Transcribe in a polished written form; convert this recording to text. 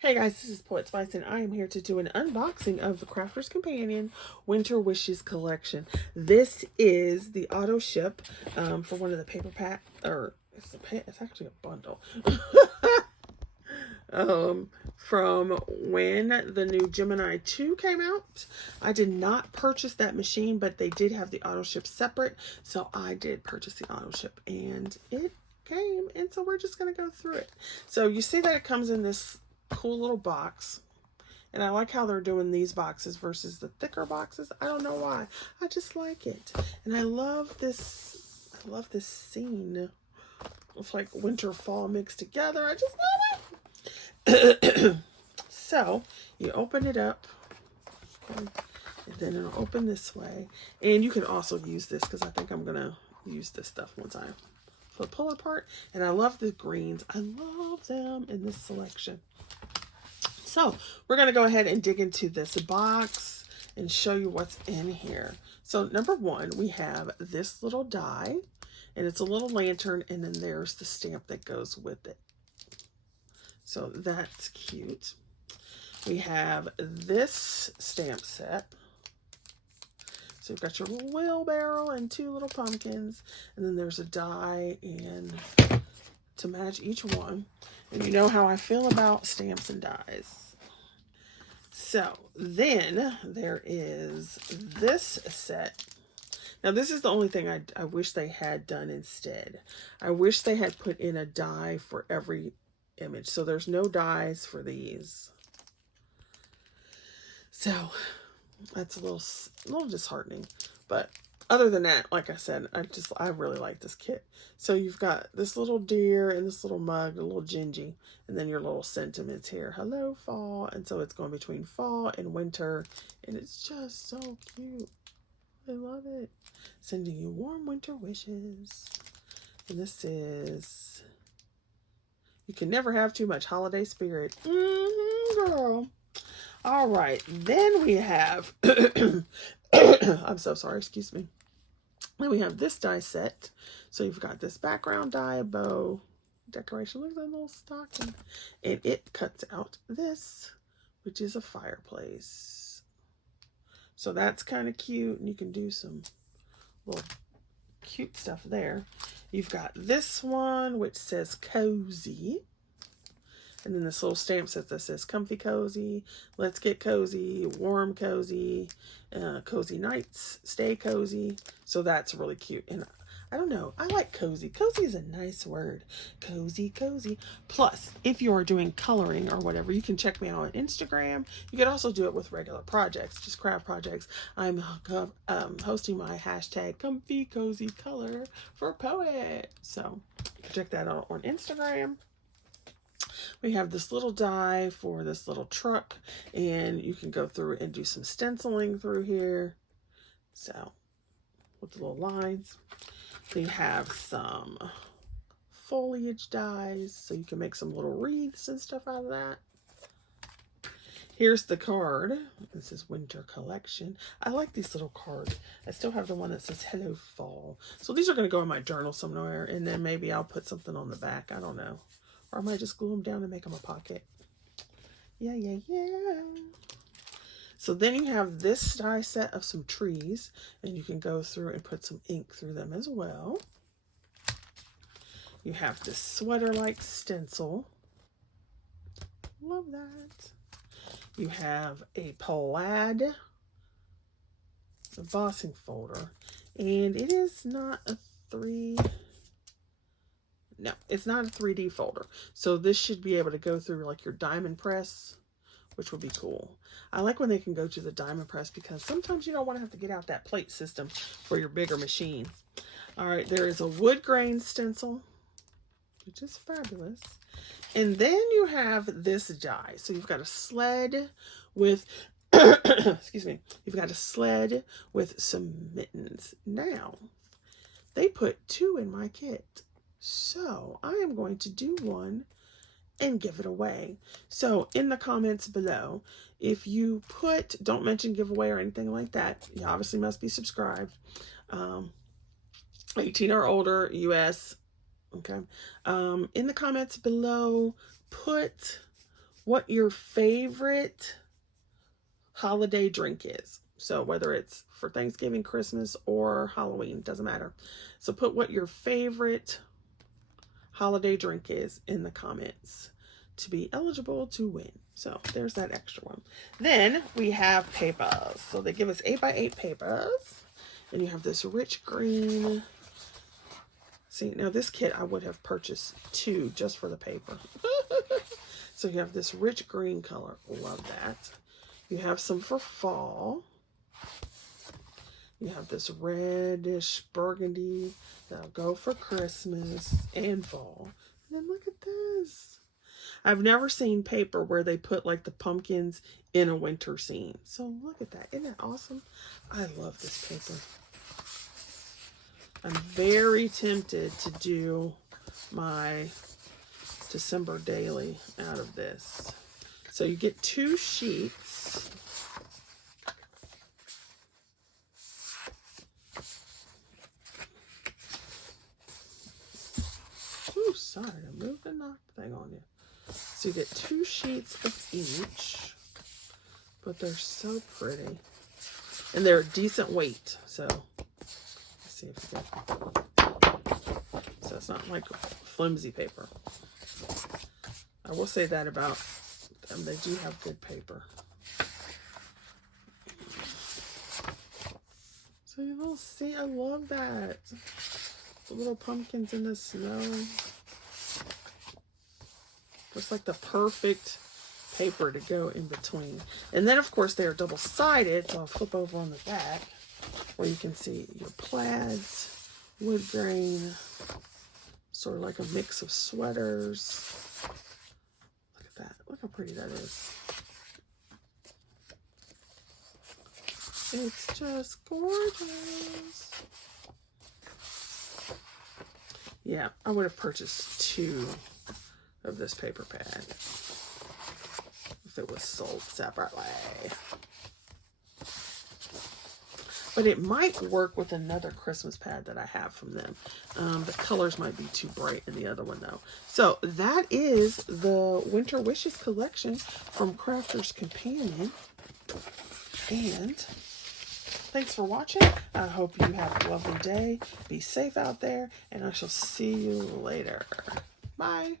Hey guys, this is Poet Spice, and I am here to do an unboxing of the Crafter's Companion Winter Wishes collection. This is the auto ship for one of the paper pack, or it's actually a bundle. From when the new Gemini 2 came out. I did not purchase that machine, but they did have the auto ship separate, so I did purchase the auto ship, and it came, and so we're just going to go through it. So you see that it comes in this cool little box, and I like how they're doing these boxes versus the thicker boxes. I don't know why, I just like it. And I love this scene. It's like winter fall mixed together. I just love it. So you open it up, and then it'll open this way, and you can also use this because I think I'm gonna use this stuff once I pull it apart. And I love the greens. I love them in this selection. So we're going to go ahead and dig into this box and show you what's in here. So number one, we have this little die, and it's a little lantern, and then there's the stamp that goes with it. So that's cute. We have this stamp set. So you've got your little wheelbarrow and two little pumpkins, and then there's a die and to match each one. And you know how I feel about stamps and dies. So then there is this set. Now this is the only thing I wish they had done instead. I wish they had put in a die for every image. So there's no dies for these. So that's a little disheartening. But other than that, like I said, I really like this kit. So you've got this little deer and this little mug, a little Gingy, and then your little sentiments here. Hello, fall. And so it's going between fall and winter, and it's just so cute. I love it. Sending you warm winter wishes. And this is, you can never have too much holiday spirit. Girl. All right, then we have, I'm so sorry, excuse me. Then we have this die set. So you've got this background die, bow, decoration, looks like a little stocking. And it cuts out this, which is a fireplace. So that's kind of cute, and you can do some little cute stuff there. You've got this one, which says cozy. And then this little stamp set that says comfy cozy, let's get cozy, warm cozy, cozy nights, stay cozy. So that's really cute. And I don't know, I like cozy. Cozy is a nice word. Cozy, cozy. Plus, if you are doing coloring or whatever, you can check me out on Instagram. You can also do it with regular projects, just craft projects. I'm hosting my hashtag comfy cozy color for poet. So you can check that out on Instagram. We have this little die for this little truck, and you can go through and do some stenciling through here. So, with the little lines. We have some foliage dies, so you can make some little wreaths and stuff out of that. Here's the card. This is Winter Collection. I like these little cards. I still have the one that says Hello Fall. So these are going to go in my journal somewhere, and then maybe I'll put something on the back. I don't know. Or I might just glue them down and make them a pocket. Yeah. So then you have this die set of some trees, and you can go through and put some ink through them as well. You have this sweater-like stencil. Love that. You have a plaid embossing folder, and it is not a No, it's not a 3D folder. So this should be able to go through like your diamond press, which would be cool. I like when they can go to the diamond press because sometimes you don't want to have to get out that plate system for your bigger machines. All right, there is a wood grain stencil, which is fabulous. And then you have this die. So you've got a sled with, excuse me, you've got a sled with some mittens. Now, they put 2 in my kit. So I am going to do one and give it away. So in the comments below, if you don't mention giveaway or anything like that, you obviously must be subscribed. 18 or older, US. Okay. In the comments below, put what your favorite holiday drink is. So whether it's for Thanksgiving, Christmas, or Halloween, doesn't matter. So put what your favorite holiday drink is in the comments to be eligible to win. So there's that extra one. Then we have papers. So they give us 8x8 papers. And you have this rich green. See, now this kit I would have purchased 2 just for the paper. So you have this rich green color. Love that. You have some for fall. You have this reddish burgundy that'll go for Christmas and fall. And then look at this. I've never seen paper where they put like the pumpkins in a winter scene. So look at that. Isn't that awesome? I love this paper. I'm very tempted to do my December daily out of this. So you get 2 sheets. Ooh, sorry, I moved the knock thing on you. So you get 2 sheets of each, but they're so pretty. And they're a decent weight, so let's see if you get, so it's not like flimsy paper. I will say that about them, they do have good paper. So you will see, I love that. The little pumpkins in the snow. Just like the perfect paper to go in between. And then of course they are double-sided, so I'll flip over on the back where you can see your plaids, wood grain, sort of like a mix of sweaters. Look at that. Look how pretty that is. It's just gorgeous. Yeah, I would have purchased 2 of this paper pad if it was sold separately. But it might work with another Christmas pad that I have from them. The colors might be too bright in the other one though. So that is the Winter Wishes collection from Crafter's Companion. And thanks for watching. I hope you have a lovely day. Be safe out there, and I shall see you later. Bye.